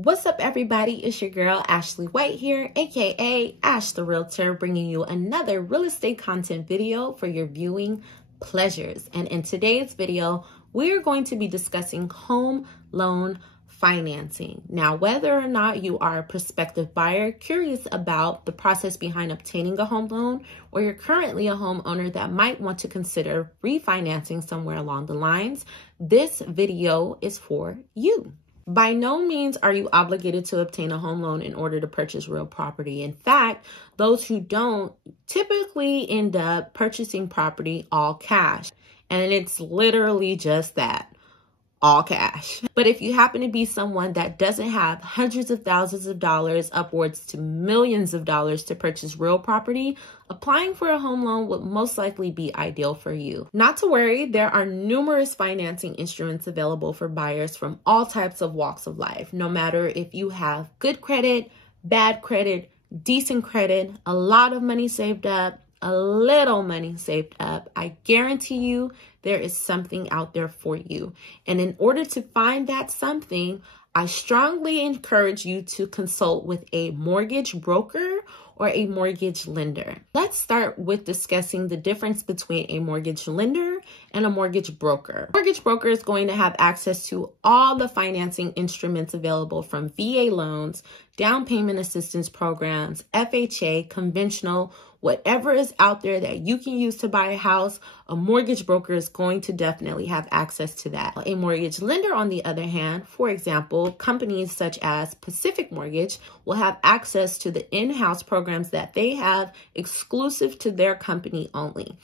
What's up, everybody? It's your girl Ashley White here, aka Ash the Realtor, bringing you another real estate content video for your viewing pleasures. And in today's video, we're going to be discussing home loan financing. Now, whether or not you are a prospective buyer curious about the process behind obtaining a home loan, or you're currently a homeowner that might want to consider refinancing somewhere along the lines, this video is for you. By no means are you obligated to obtain a home loan in order to purchase real property. In fact, those who don't typically end up purchasing property all cash. And it's literally just that, all cash. But if you happen to be someone that doesn't have hundreds of thousands of dollars, upwards to millions of dollars to purchase real property, applying for a home loan would most likely be ideal for you. Not to worry, there are numerous financing instruments available for buyers from all types of walks of life. No matter if you have good credit, bad credit, decent credit, a lot of money saved up, a little money saved up, I guarantee you there is something out there for you. And in order to find that something, I strongly encourage you to consult with a mortgage broker or a mortgage lender. Let's start with discussing the difference between a mortgage lender and a mortgage broker. Mortgage broker is going to have access to all the financing instruments available, from VA loans, down payment assistance programs, FHA, conventional, whatever is out there that you can use to buy a house, a mortgage broker is going to definitely have access to that. A mortgage lender, on the other hand, for example, companies such as Pacific Mortgage will have access to the in-house programs that they have exclusive to their company only.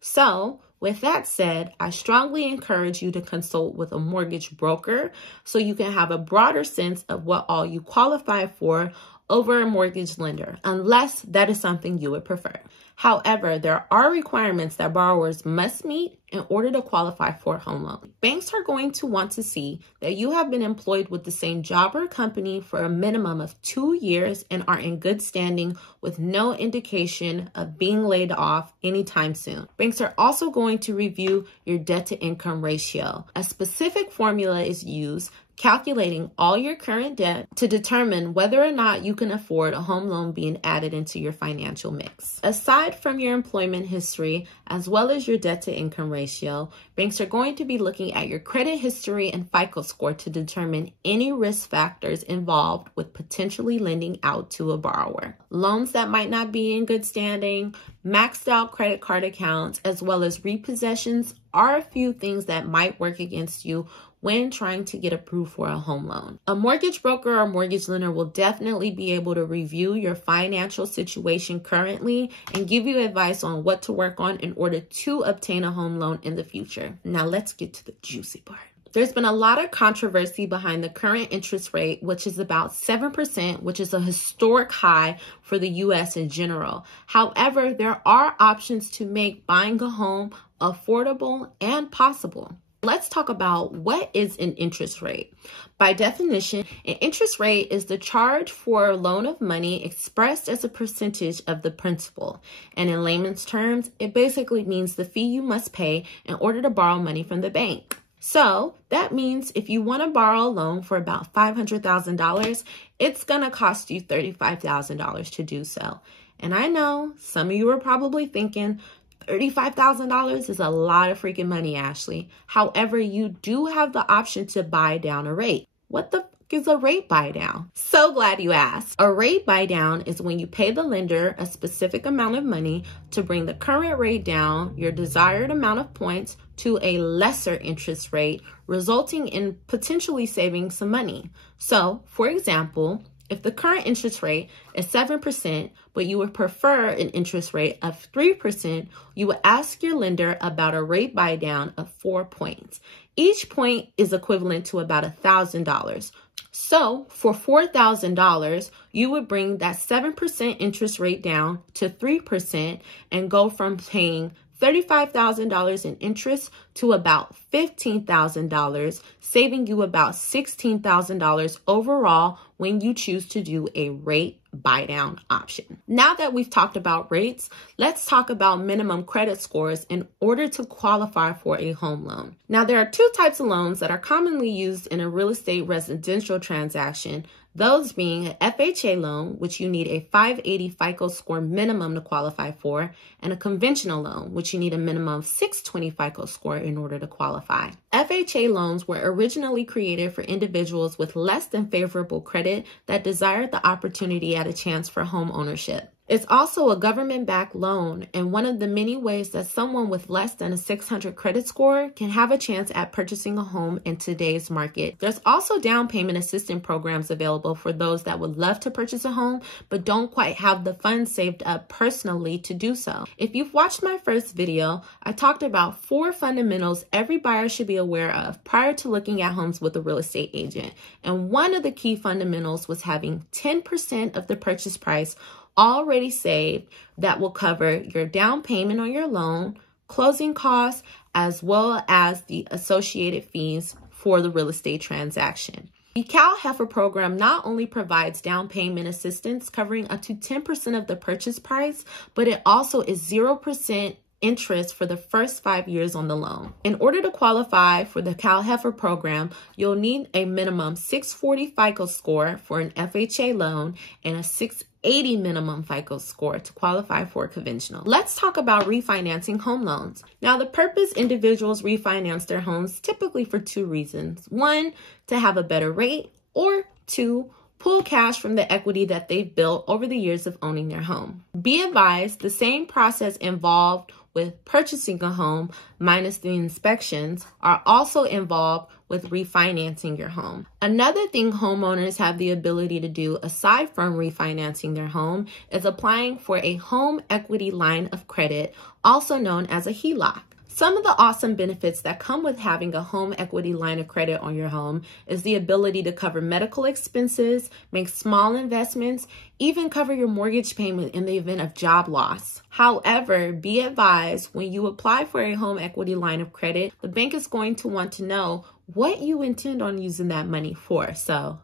So, with that said, I strongly encourage you to consult with a mortgage broker so you can have a broader sense of what all you qualify for over a mortgage lender, unless that is something you would prefer. However, there are requirements that borrowers must meet in order to qualify for a home loan. Banks are going to want to see that you have been employed with the same job or company for a minimum of 2 years and are in good standing with no indication of being laid off anytime soon. Banks are also going to review your debt to income ratio. A specific formula is used calculating all your current debt to determine whether or not you can afford a home loan being added into your financial mix. Aside from your employment history, as well as your debt to income ratio, banks are going to be looking at your credit history and FICO score to determine any risk factors involved with potentially lending out to a borrower. Loans that might not be in good standing, maxed out credit card accounts, as well as repossessions are a few things that might work against you when trying to get approved for a home loan. A mortgage broker or mortgage lender will definitely be able to review your financial situation currently and give you advice on what to work on in order to obtain a home loan in the future. Now let's get to the juicy part. There's been a lot of controversy behind the current interest rate, which is about 7%, which is a historic high for the U.S. in general. However, there are options to make buying a home affordable and possible. Let's talk about what is an interest rate. By definition, an interest rate is the charge for a loan of money expressed as a percentage of the principal. And in layman's terms, it basically means the fee you must pay in order to borrow money from the bank. So that means if you want to borrow a loan for about $500,000, it's going to cost you $35,000 to do so. And I know some of you are probably thinking, $35,000 is a lot of freaking money, Ashley. However, you do have the option to buy down a rate. What the is a rate buy down? So glad you asked. A rate buy down is when you pay the lender a specific amount of money to bring the current rate down your desired amount of points to a lesser interest rate, resulting in potentially saving some money. So, for example, if the current interest rate is 7%, but you would prefer an interest rate of 3%, you would ask your lender about a rate buy down of 4 points. Each point is equivalent to about $1,000. So for $4,000, you would bring that 7% interest rate down to 3% and go from paying $35,000 in interest to about $15,000, saving you about $16,000 overall when you choose to do a rate buy down option. Now that we've talked about rates, let's talk about minimum credit scores in order to qualify for a home loan. Now, there are two types of loans that are commonly used in a real estate residential transaction. Those being an FHA loan, which you need a 580 FICO score minimum to qualify for, and a conventional loan, which you need a minimum of 620 FICO score in order to qualify. FHA loans were originally created for individuals with less than favorable credit that desired the opportunity at a chance for home ownership. It's also a government-backed loan and one of the many ways that someone with less than a 600 credit score can have a chance at purchasing a home in today's market. There's also down payment assistance programs available for those that would love to purchase a home but don't quite have the funds saved up personally to do so. If you've watched my first video, I talked about 4 fundamentals every buyer should be aware of prior to looking at homes with a real estate agent. And one of the key fundamentals was having 10% of the purchase price already saved that will cover your down payment on your loan, closing costs, as well as the associated fees for the real estate transaction. The CalHEFA program not only provides down payment assistance covering up to 10% of the purchase price, but it also is 0% interest for the first 5 years on the loan. In order to qualify for the CalHEFA program, you'll need a minimum 640 FICO score for an FHA loan and a 680 minimum FICO score to qualify for conventional. Let's talk about refinancing home loans. Now, the purpose individuals refinance their homes typically for 2 reasons. 1, to have a better rate, or 2, pull cash from the equity that they've built over the years of owning their home. Be advised, the same process involved with purchasing a home minus the inspections are also involved with refinancing your home. Another thing homeowners have the ability to do aside from refinancing their home is applying for a home equity line of credit, also known as a HELOC. Some of the awesome benefits that come with having a home equity line of credit on your home is the ability to cover medical expenses, make small investments, even cover your mortgage payment in the event of job loss. However, be advised, when you apply for a home equity line of credit, the bank is going to want to know what you intend on using that money for. So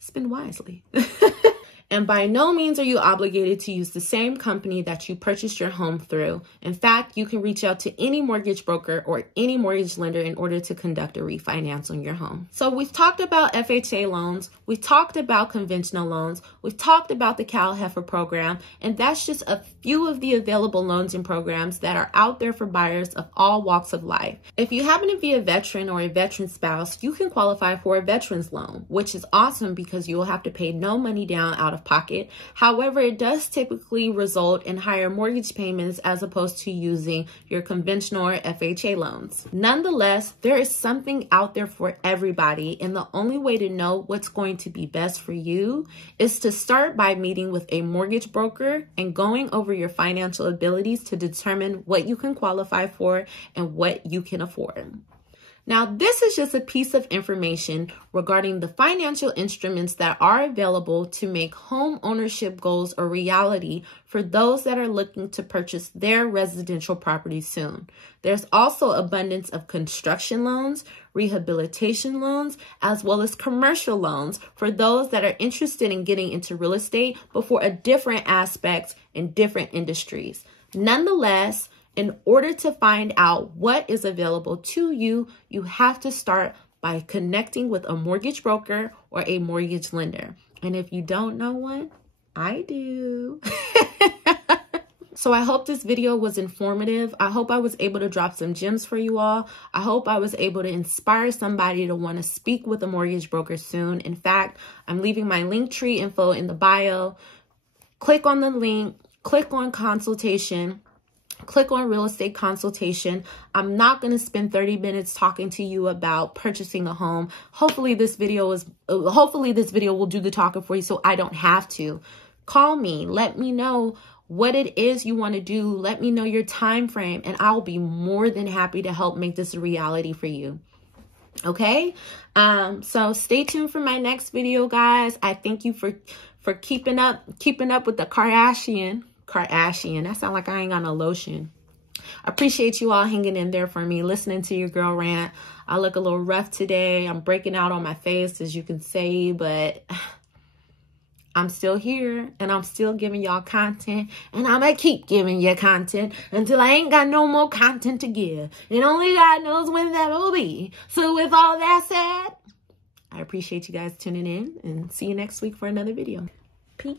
spend wisely. And by no means are you obligated to use the same company that you purchased your home through. In fact, you can reach out to any mortgage broker or any mortgage lender in order to conduct a refinance on your home. So we've talked about FHA loans, we've talked about conventional loans, we've talked about the CalHEFA program, and that's just a few of the available loans and programs that are out there for buyers of all walks of life. If you happen to be a veteran or a veteran spouse, you can qualify for a veteran's loan, which is awesome because you will have to pay no money down out of pocket. However, it does typically result in higher mortgage payments as opposed to using your conventional or FHA loans. Nonetheless, there is something out there for everybody, and the only way to know what's going to be best for you is to start by meeting with a mortgage broker and going over your financial abilities to determine what you can qualify for and what you can afford. Now, this is just a piece of information regarding the financial instruments that are available to make home ownership goals a reality for those that are looking to purchase their residential property soon. There's also abundance of construction loans, rehabilitation loans, as well as commercial loans for those that are interested in getting into real estate, but for a different aspect in different industries. Nonetheless, in order to find out what is available to you, you have to start by connecting with a mortgage broker or a mortgage lender. And if you don't know one, I do. So I hope this video was informative. I hope I was able to drop some gems for you all. I hope I was able to inspire somebody to want to speak with a mortgage broker soon. In fact, I'm leaving my linktree info in the bio. Click on the link, click on consultation. Click on real estate consultation. I'm not going to spend 30 minutes talking to you about purchasing a home. Hopefully this video will do the talking for you so I don't have to. Call me. Let me know what it is you want to do. Let me know your time frame, and I'll be more than happy to help make this a reality for you. Okay? So stay tuned for my next video, guys. I thank you for keeping up with the Kardashian. That sound like I ain't got no lotion. I appreciate you all hanging in there for me, listening to your girl rant. I look a little rough today. I'm breaking out on my face, as you can see, but I'm still here and I'm still giving y'all content, and I'm going to keep giving you content until I ain't got no more content to give. And only God knows when that'll be. So with all that said, I appreciate you guys tuning in, and see you next week for another video. Peace.